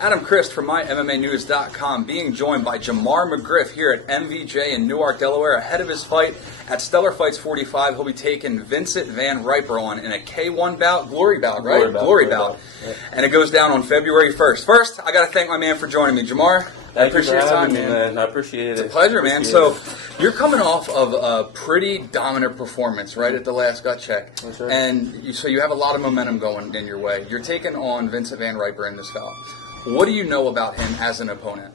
Adam Christ from MyMMAnews.com, being joined by Jamar McGriff here at MVJ in Newark, Delaware, ahead of his fight at Stellar Fights 45. He'll be taking Vincent VanRiper on in a K1 bout, glory bout, right? Glory bout. Yeah. And it goes down on February 1st. First, I got to thank my man for joining me. Jamar, I appreciate your time, man. I appreciate it. It's a pleasure, man. So, you're coming off of a pretty dominant performance right at the last gut check. That's right. And so you have a lot of momentum going in your way. You're taking on Vincent VanRiper in this bout. What do you know about him as an opponent?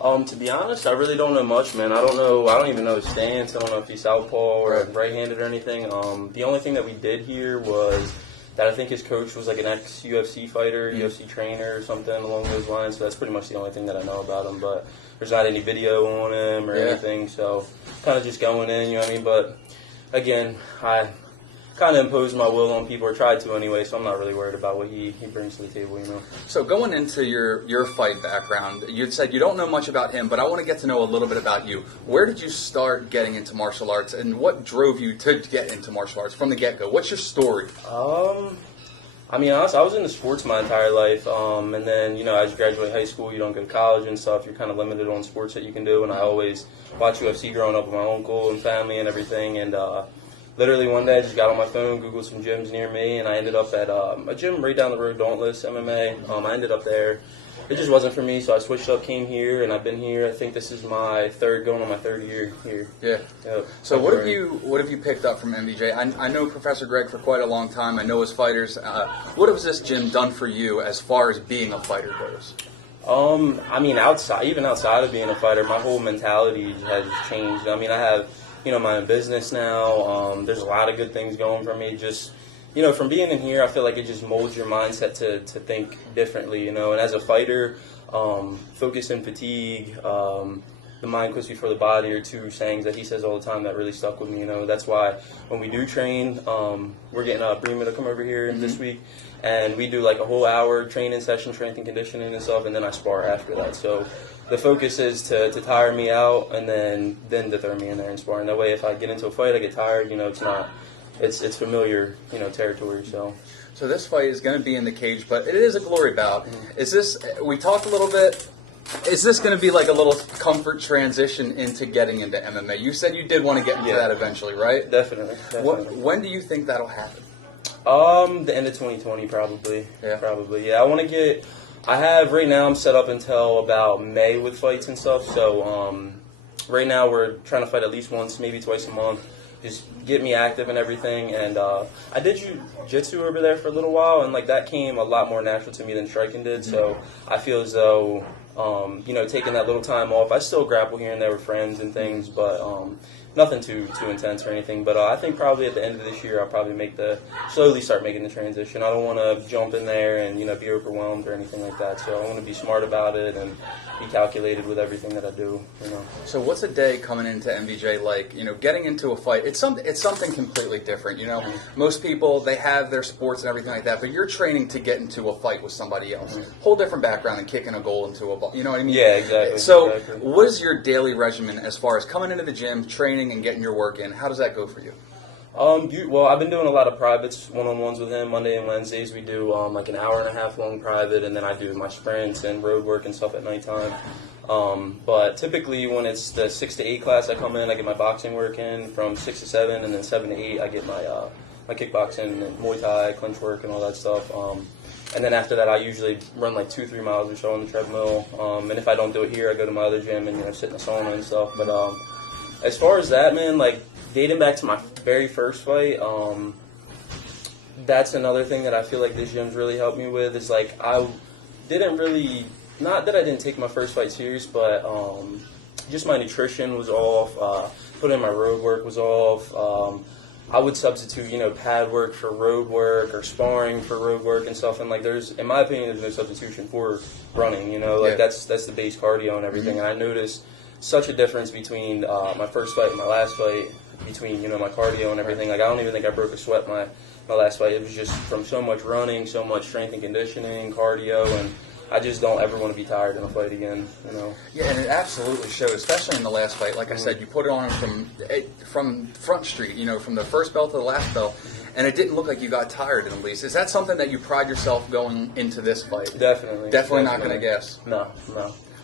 To be honest, I really don't know much, man. I don't even know his stance. I don't know if he's southpaw or right-handed or anything. The only thing that we did hear was that I think his coach was like an ex-UFC fighter, UFC trainer or something along those lines. So that's pretty much the only thing that I know about him. But there's not any video on him or anything. So kind of just going in, you know what I mean? But again, I kind of imposed my will on people, or tried to anyway, so I'm not really worried about what he brings to the table, you know. So going into your fight background, you said you don't know much about him, but I want to get to know a little bit about you. Where did you start getting into martial arts, and what drove you to get into martial arts from the get-go? What's your story? I mean, honestly, I was into sports my entire life, and then, you know, as you graduate high school, you don't go to college and stuff, you're kind of limited on sports that you can do, and I always watched UFC growing up with my uncle and family and everything, and literally one day I just got on my phone, Googled some gyms near me, and I ended up at a gym right down the road, Dauntless MMA. I ended up there. It just wasn't for me, so I switched up, came here, and I've been here. I think this is my going on my third year here. Yeah. Yep. So what have you picked up from MVJ? I know Professor Greg for quite a long time. I know his fighters. What has this gym done for you as far as being a fighter goes? I mean, even outside of being a fighter, my whole mentality has changed. I mean, I have, you know, my own business now. There's a lot of good things going for me. Just, you know, from being in here, I feel like it just molds your mindset to think differently, you know. And as a fighter, focus and fatigue, the mind quits before the body are two sayings that he says all the time that really stuck with me, you know. That's why when we do train, we're getting Bremer to come over here this week, and we do like a whole hour training session, strength and conditioning and stuff, and then I spar after that. So the focus is to tire me out and then to throw me in there and spar. And that way, if I get into a fight, I get tired, you know, it's familiar, you know, territory. So this fight is going to be in the cage, but it is a glory bout. We talked a little bit, is this going to be like a little comfort transition into getting into MMA? You said you did want to get into that eventually, right? Definitely. When do you think that'll happen? The end of 2020, probably. Yeah. Probably, yeah. Right now I'm set up until about May with fights and stuff, so right now we're trying to fight at least once, maybe twice a month, just get me active and everything, and I did jiu-jitsu over there for a little while, and like that came a lot more natural to me than striking did, so I feel as though, you know, taking that little time off, I still grapple here and there with friends and things, but nothing too intense or anything, but I think probably at the end of this year I'll probably slowly start making the transition. I don't want to jump in there and, you know, be overwhelmed or anything like that, so I want to be smart about it and be calculated with everything that I do, you know. So what's a day coming into MVJ like, you know, getting into a fight? It's something completely different, you know. Most people, they have their sports and everything like that, but you're training to get into a fight with somebody else. Whole different background than kicking a goal into a ball, you know what I mean? Yeah, exactly. So what is your daily regimen as far as coming into the gym, training, and getting your work in? How does that go for you? Well, I've been doing a lot of privates, one-on-ones with him. Monday and Wednesdays we do like an hour and a half long private, and then I do my sprints and road work and stuff at nighttime. But typically when it's the 6 to 8 class, I come in, I get my boxing work in from 6 to 7, and then 7 to 8 I get my kickboxing and Muay Thai, clinch work and all that stuff. And then after that, I usually run like 2-3 miles or so on the treadmill. And if I don't do it here, I go to my other gym and, you know, sit in the sauna and stuff. But as far as that, man, like dating back to my very first fight, that's another thing that I feel like this gym's really helped me with. Is like I didn't really, not that I didn't take my first fight serious, but just my nutrition was off. Putting in my road work was off. I would substitute, you know, pad work for road work or sparring for road work and stuff. And like, in my opinion, there's no substitution for running. You know, like that's the base cardio and everything. And I noticed such a difference between my first fight and my last fight, between, you know, my cardio and everything. Like I don't even think I broke a sweat my last fight. It was just from so much running, so much strength and conditioning, cardio, and I just don't ever want to be tired in a fight again, you know. Yeah, and it absolutely showed, especially in the last fight. Like I said, you put it on from Front Street, you know, from the first belt to the last belt, and it didn't look like you got tired in the least. Is that something that you pride yourself going into this fight? Definitely Not going to guess. No.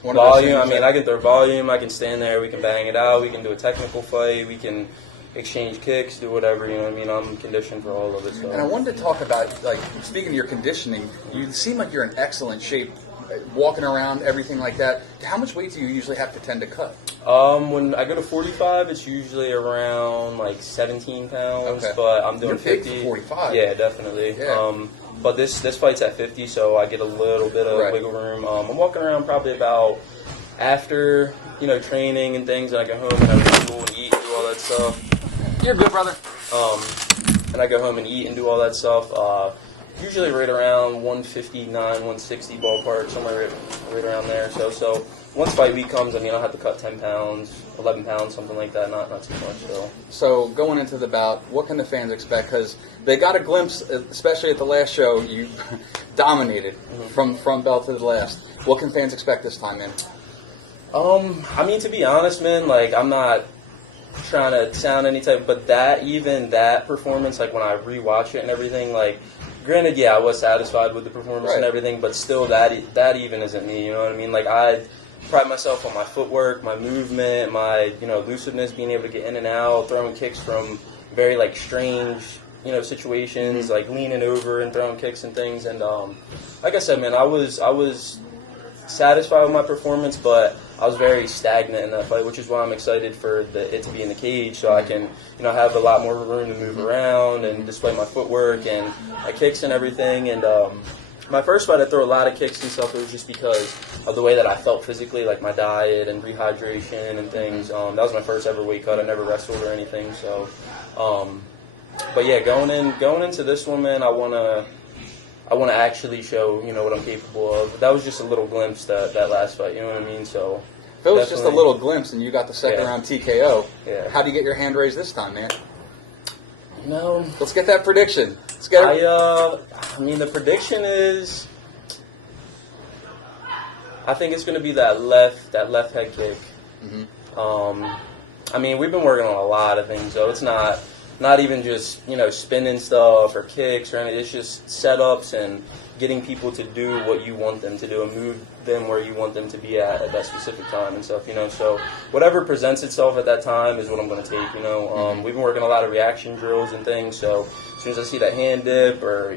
Volume, I can throw volume, I can stand there, we can bang it out, we can do a technical fight, we can exchange kicks, do whatever, you know what I mean? I'm conditioned for all of it. So. And I wanted to talk about, like, speaking of your conditioning, you seem like you're in excellent shape, walking around, everything like that. How much weight do you usually have to tend to cut? When I go to 45, it's usually around like 17 pounds, okay. But I'm doing You're big 50. for 45. Yeah, definitely. Yeah. But this fight's at 50, so I get a little bit of wiggle room. I'm walking around probably about after, training and things, and I go home and I ritual and eat and do all that stuff. You're good, brother. And I go home and eat and do all that stuff. Usually right around 159, 160 ballpark, somewhere right around there. So once fight week comes, I'll have to cut 10 pounds, 11 pounds, something like that, not too much. So going into the bout, what can the fans expect? Because they got a glimpse, especially at the last show, you dominated from bell to the last. What can fans expect this time, man? To be honest, man, like, I'm not trying to sound any type, but that performance, like, when I rewatch it and everything, like, granted, yeah, I was satisfied with the performance and everything, but still, that even isn't me, you know what I mean? Like, I pride myself on my footwork, my movement, my, elusiveness, being able to get in and out, throwing kicks from very, like, strange, situations, like leaning over and throwing kicks and things, and, like I said, man, I was satisfied with my performance, but I was very stagnant in that fight, which is why I'm excited for it to be in the cage, so I can, have a lot more room to move around and display my footwork and my kicks and everything. And my first fight, I threw a lot of kicks and stuff. It was just because of the way that I felt physically, like my diet and rehydration and things. That was my first ever weight cut. I never wrestled or anything, so. But yeah, going into this one, man, I want to actually show, what I'm capable of. That was just a little glimpse, that last fight, you know what I mean? So if it was just a little glimpse and you got the second round TKO, how do you get your hand raised this time, man? Let's get that prediction. Let's get it. The prediction is, I think it's going to be that left head kick. We've been working on a lot of things, though. It's not even just, spinning stuff or kicks or anything. It's just setups and getting people to do what you want them to do and move them where you want them to be at that specific time and stuff, So whatever presents itself at that time is what I'm going to take, We've been working a lot of reaction drills and things, so as soon as I see that hand dip or,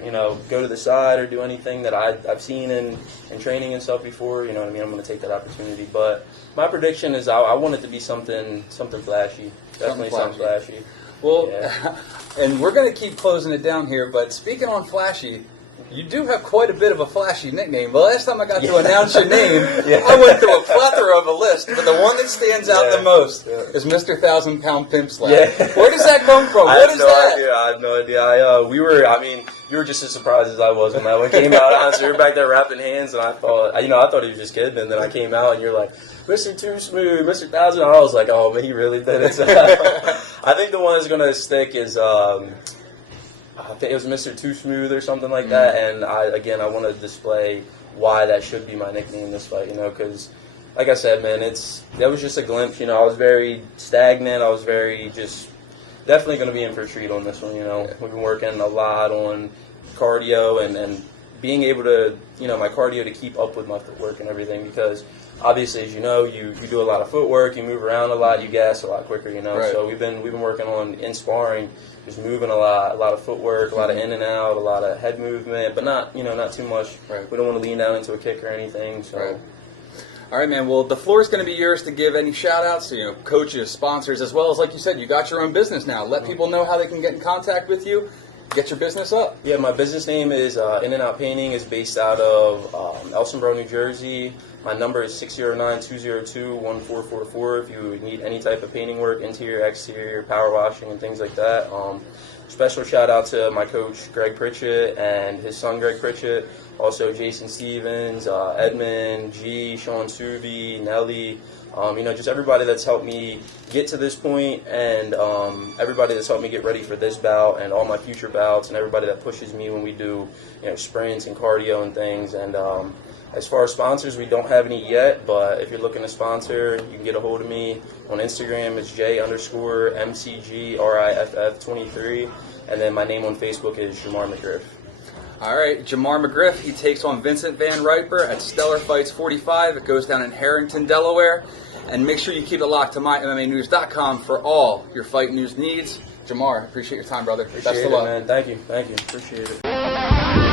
go to the side or do anything that I've seen in training and stuff before, I'm going to take that opportunity. But my prediction is I want it to be something flashy. Definitely something flashy. Well, and we're going to keep closing it down here, but speaking on flashy, you do have quite a bit of a flashy nickname. The last time I got to announce your name, I went through a plethora of a list, but the one that stands out the most is Mr. 1,000-Pound Pimp Slap. Where does that come from? What is that? I have no idea. You were just as surprised as I was when that one came out. Honestly, we were back there wrapping hands, and I thought he was just kidding, and then I came out, and you're like, Mr. Too Smooth, Mr. 1,000. I was like, oh, man, he really did it. So, I think the one that's going to stick is, I think it was Mr. Too Smooth or something like that, and I want to display why that should be my nickname in this fight, because, like I said, man, that was just a glimpse, I was very stagnant, I was very definitely going to be in for a treat on this one, We've been working a lot on cardio and being able to, my cardio to keep up with my footwork and everything, because obviously, as you know, you do a lot of footwork, you move around a lot, you gas a lot quicker, Right. So we've been working on, in sparring, just moving a lot of footwork, a lot of in and out, a lot of head movement, but not too much. Right. We don't want to lean down into a kick or anything, so. Right. All right, man. Well, the floor is going to be yours to give any shout-outs to, coaches, sponsors, as well as, like you said, you got your own business now. Let people know how they can get in contact with you, get your business up. Yeah, my business name is In and Out Painting. It's based out of Elsonboro, New Jersey. My number is 609-202-1444 if you need any type of painting work, interior, exterior, power washing, and things like that. Special shout-out to my coach, Greg Pritchett, and his son, Greg Pritchett. Also, Jason Stevens, Edmund, G, Sean Suvi, Nelly. Just everybody that's helped me get to this point, and everybody that's helped me get ready for this bout and all my future bouts, and everybody that pushes me when we do, sprints and cardio and things. And as far as sponsors, we don't have any yet, but if you're looking to sponsor, you can get a hold of me on Instagram. It's J_MCGRIFF23. And then my name on Facebook is Jamar McGriff. All right, Jamar McGriff, he takes on Vincent VanRiper at Stellar Fights 45. It goes down in Harrington, Delaware. And make sure you keep it locked to MyMMAnews.com for all your fight news needs. Jamar, appreciate your time, brother. Appreciate Best it, of luck. man. Thank you. Appreciate it.